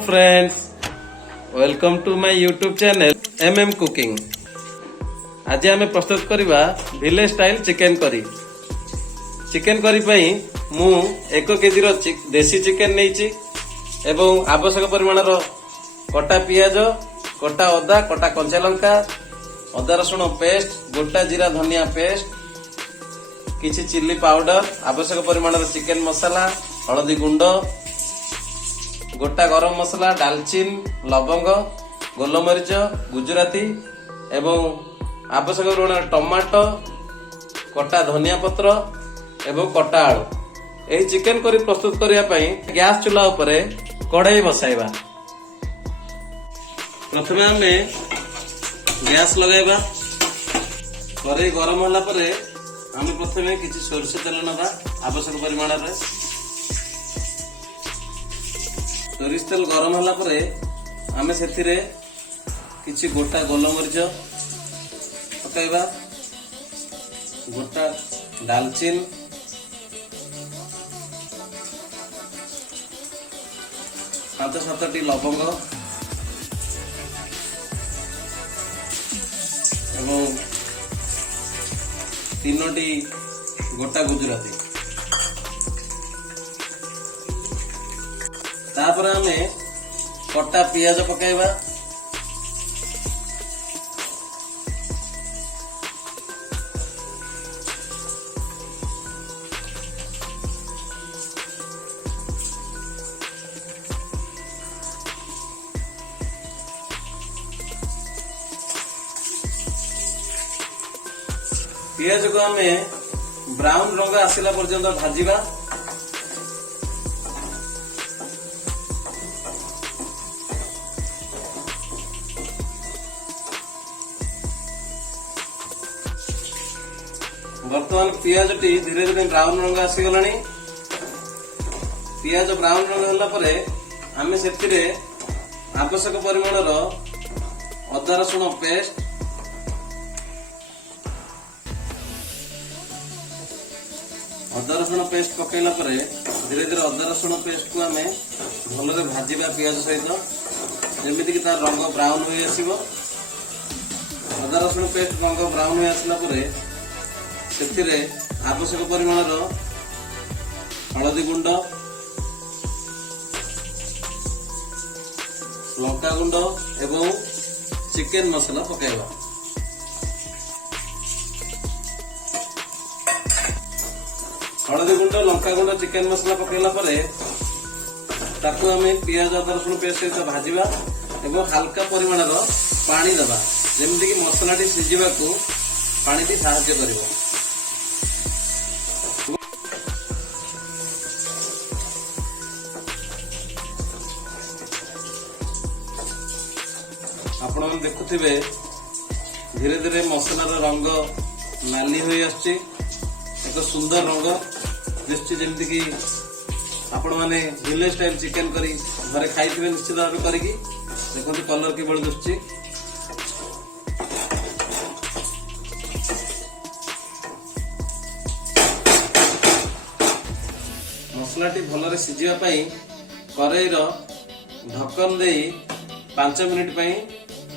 Friends, welcome to my YouTube channel MM cooking. आज आम प्रस्तुत करवा village style chicken curry. Chicken curry पई मु 1 केजी देसी चिकेन नहीं एवं आवश्यक परिमाण कटा पियाज, कटा अदा, कटा कंचा लंका, अदा रसुण पेस्ट, गोटा जीरा धनिया पेस्ट, किछि चिल्ली पाउडर, आवश्यक परिमाण चिकेन मसाला, हलदी गुंड, गोटा गरम मसला, डालचीन, लवंग, गोलमरीच, गुजराती एवं आवश्यक परिमाण टमाटो, कटा धनिया पत्र एवं कटा आलू। एही चिकेन करी प्रस्तुत करिया पई गैस चूल्हा उपरे कढ़ाई बसाइबा। प्रथमे आमे गैस लगाइबा। कढ़ाई गरम होला परे आमे प्रथमे किछि सोरष तेल नबा आवश्यक परिमाण रे। सोरिष तेल गरम होला परे आमे सेथिरे किछि गोटा गोलमरीच पकाइबा, गोटा डालचीन, सात सातटी लवंग एवं 3टी गोटा गुजराती। तापर आमे कटा पियाज पकाइबा। पियाज को आमे ब्राउन रंग आसिला पर्यंत भाजिबा। बर्तमान पियाज टी धीरे धीरे ब्राउन रंग आसीगलानी। पियाज ब्राउन रंग होला परे आमे सेथिरे आवश्यक परिमाणर अदा रसुण पेस्ट, अदा रसुण पेस्ट पकैला परे धीरे धीरे अदा रसुण पेस्ट को आमे भलरे भाजिबा पियाज सहित जेमिति कि तार रंग ब्राउन होई आसीबो। अदा रसुण पेस्ट रंग ब्राउन होई आसला परे सेथिरे आवश्यक परिमाणर हलदी गुंड, लंका गुंड एवं चिकेन मसला पकाइबा। हलदी गुंड, लंका गुंड, चिकेन मसला पकाइला परे ताकू आमे पियाज अदा रसुण पेस्ट सहित भाजिबा एवं हल्का परिमाणर पानी दबा जेमिति कि मसलाटी सिझिबाकू पानीटी साहाय्य करिवो। आपण मैंने देखुथिबे धीरे धीरे मसलार रंग नाली हो आसछि, एक सुंदर रंग दिसछि जेमति कि आपण माने विलेज स्टाइल चिकेन करी घरे खाइथिबे निश्चित भाव करिकी। देखंतु कलर कि बळ दिसछि। मसलाटी भलरे सिझिबा पई करेईर ढक्कन देई 5 मिनिट पई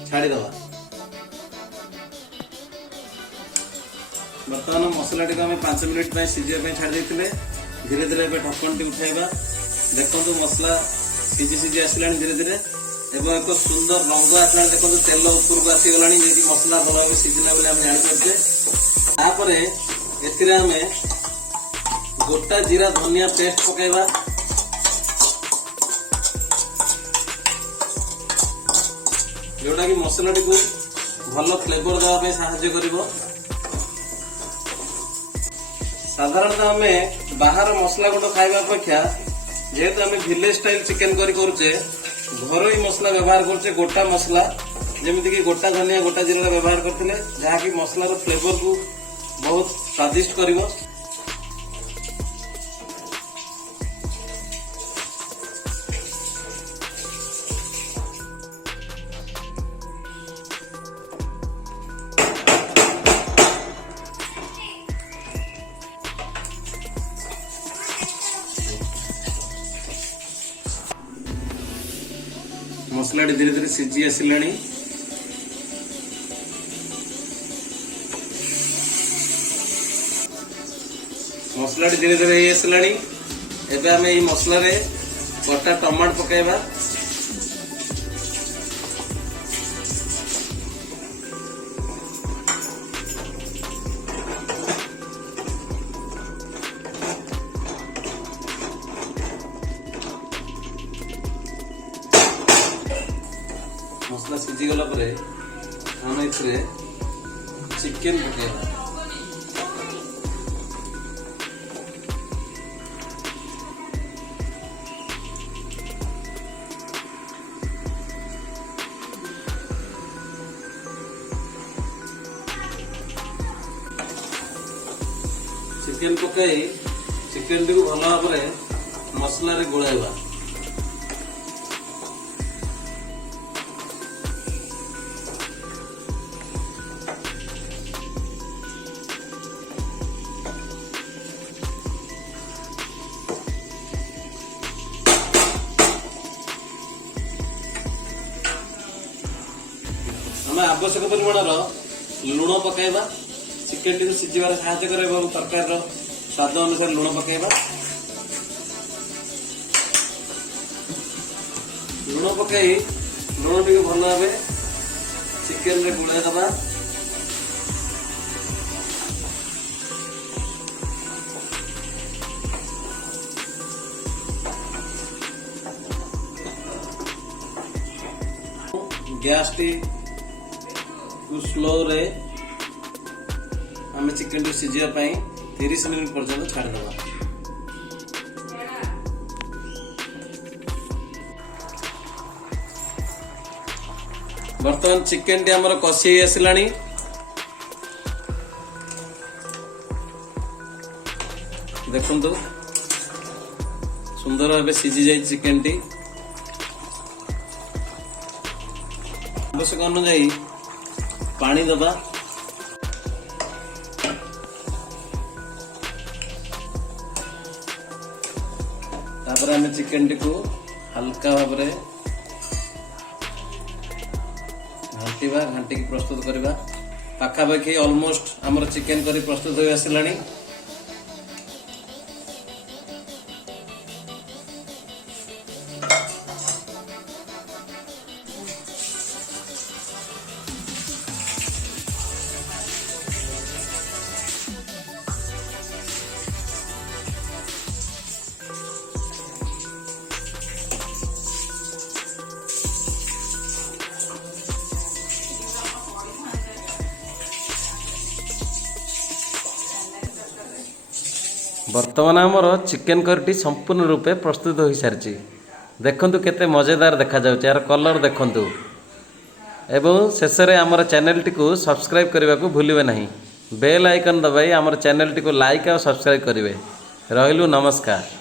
छाड़ी दवा। बर्तमान मसलाटी को 5 मिनिट सिझे छाड़ी देते। धीरे धीरे ढक्कन टी उठाइबा। देखो मसला सिझी सिझी आसला धीरे धीरे एवं एक सुंदर रंग आसला। देखो तेल ऊपर को आसीगला जी मसला भल भाव सिझिला बोली आम जापारे। तापर एथिरे आमे गोटा जीरा धनिया पेस्ट पकाइबा। जोटा कि मसलाटी को भल फ्लेवर देवाई साहाय्य करिवो। साधारणतः आमे बाहर मसला गुंड खाइबा अपेक्षा जेहेतु आमे विलेज स्टाइल चिकेन करी करूचे घरोई मसला व्यवहार करूचे। गोटा मसला जेमिति कि गोटा धनिया, गोटा जीरा व्यवहार करथिले जहा कि मसलार फ्लेवर को बहुत स्वादिष्ट करिवो। मसलाटी धीरे धीरे सिझी आसिलानी। मसलाटी धीरे धीरे हो आसिलानी। एबे आमे एई मसला रे कटा टमाटर पकाइबा। मसला सिझी गला परे हम एथरे चिकन पकाइबा। चिकन पकाई चिकन टी भल भाव मसला रे गोलाइबा। हमें आवश्यक परिमाण लुण पकाइबा। चिकन टी सिझिबार साहाय्य करे और तरकारी स्वाद अनुसार लुण पकाइबा। लुण पकाई लुण टी भल भाव चिकन रे गुड़ाई दबा। गैस टी स्लो रे आमे चिकन टी सिझिया 30 मिनिट पर्यंत छाड़ दबा। बर्तमान चिकन टी हमर कसी आसिलानी। देखंतु सुंदर भाव सिझी जाय चिकन टी। आवश्यक अनुसार पानी दबा। तापर आमे चिकन टी को हल्का भाव घांटीबा। घांटी की प्रस्तुत करवा। पाखापाखि ऑलमोस्ट आमर चिकन करी प्रस्तुत हो आसिलानी। बर्तमान आमर चिकन करी संपूर्ण रूपे प्रस्तुत हो सारी। देखंतु केते मजेदार देखा जाउछ। यार कलर देखंतु। एवं शेष में आमर चैनल टी को सब्सक्राइब करने को भूलिए नहीं। बेल आइकन दबाई आमर चैनल टी को लाइक और सब्सक्राइब करेंगे। रहिलु नमस्कार।